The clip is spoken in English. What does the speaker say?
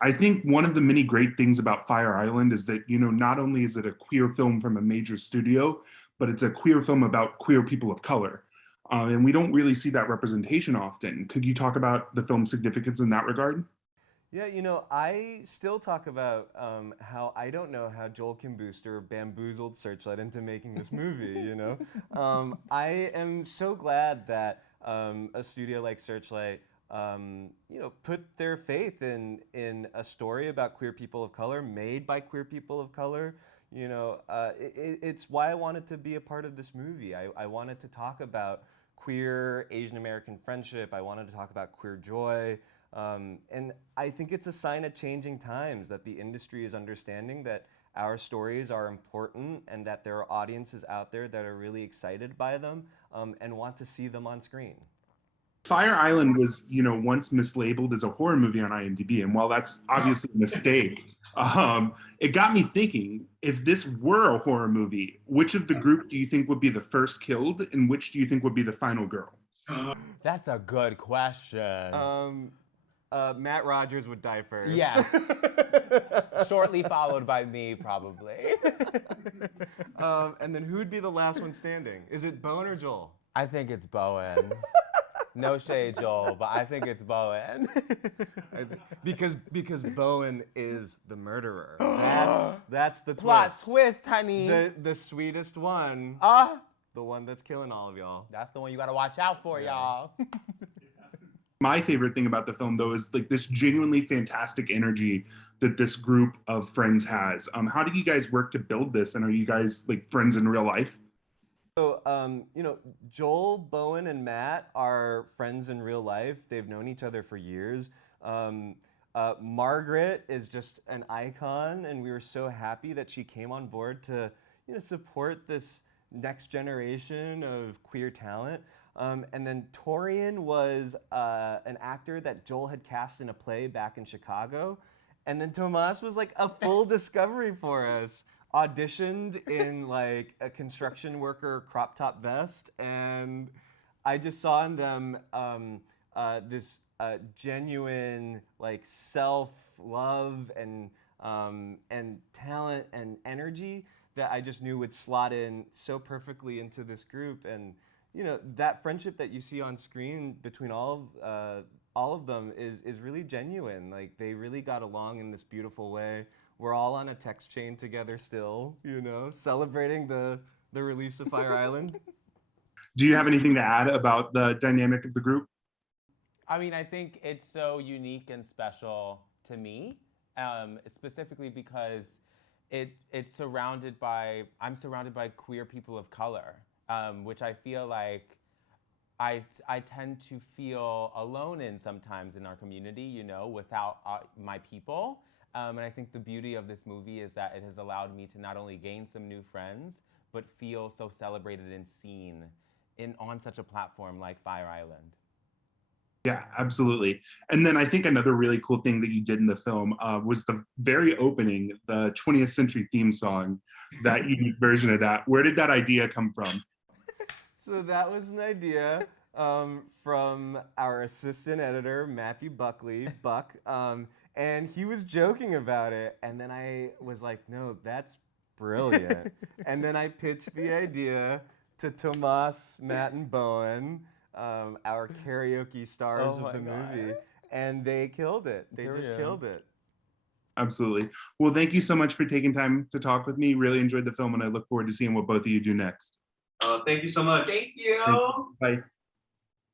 I think one of the many great things about Fire Island is that, not only is it a queer film from a major studio, but it's a queer film about queer people of color. And we don't really see that representation often. Could you talk about the film's significance in that regard? Yeah, I still talk about how I don't know how Joel Kim Booster bamboozled Searchlight into making this movie. I am so glad that a studio like Searchlight, put their faith in a story about queer people of color, made by queer people of color. It's why I wanted to be a part of this movie. I wanted to talk about queer Asian American friendship. I wanted to talk about queer joy. And I think it's a sign of changing times that the industry is understanding that our stories are important and that there are audiences out there that are really excited by them and want to see them on screen. Fire Island was, once mislabeled as a horror movie on IMDb, and while that's obviously a mistake, it got me thinking: if this were a horror movie, which of the group do you think would be the first killed, and which do you think would be the final girl? That's a good question. Matt Rogers would die first. Yeah. Shortly followed by me, probably. And then who'd be the last one standing? Is it Bowen or Joel? I think it's Bowen. No shade, Joel, but I think it's Bowen. because Bowen is the murderer. That's the plot twist. twist, honey. The sweetest one. The one that's killing all of y'all. That's the one you gotta watch out for, y'all. My favorite thing about the film, though, is like this genuinely fantastic energy that this group of friends has. How did you guys work to build this, and are you guys like friends in real life? So, Joel, Bowen, and Matt are friends in real life. They've known each other for years. Margaret is just an icon, and we were so happy that she came on board to, support this next generation of queer talent. And then Torian was an actor that Joel had cast in a play back in Chicago. And then Tómas was like a full discovery for us. Auditioned in like a construction worker crop top vest, and I just saw in them this genuine like self-love and talent and energy that I just knew would slot in so perfectly into this group. And that friendship that you see on screen between all of them is really genuine. Like they really got along in this beautiful way. We're all on a text chain together still, celebrating the release of Fire Island. Do you have anything to add about the dynamic of the group? I mean, I think it's so unique and special to me, specifically because I'm surrounded by queer people of color, which I feel like I tend to feel alone in sometimes in our community, without my people. And I think the beauty of this movie is that it has allowed me to not only gain some new friends, but feel so celebrated and seen on such a platform like Fire Island. Yeah, absolutely. And then I think another really cool thing that you did in the film was the very opening, the 20th Century theme song, that unique version of that. Where did that idea come from? So that was an idea from our assistant editor, Matthew Buckley, Buck. And he was joking about it, and then I was like, no, that's brilliant. And then I pitched the idea to Tómas, Matt, and Bowen, our karaoke stars of the movie, and they killed it. They just killed it. Absolutely. Well, thank you so much for taking time to talk with me. Really enjoyed the film, and I look forward to seeing what both of you do next. Thank you so much. Thank you. Bye.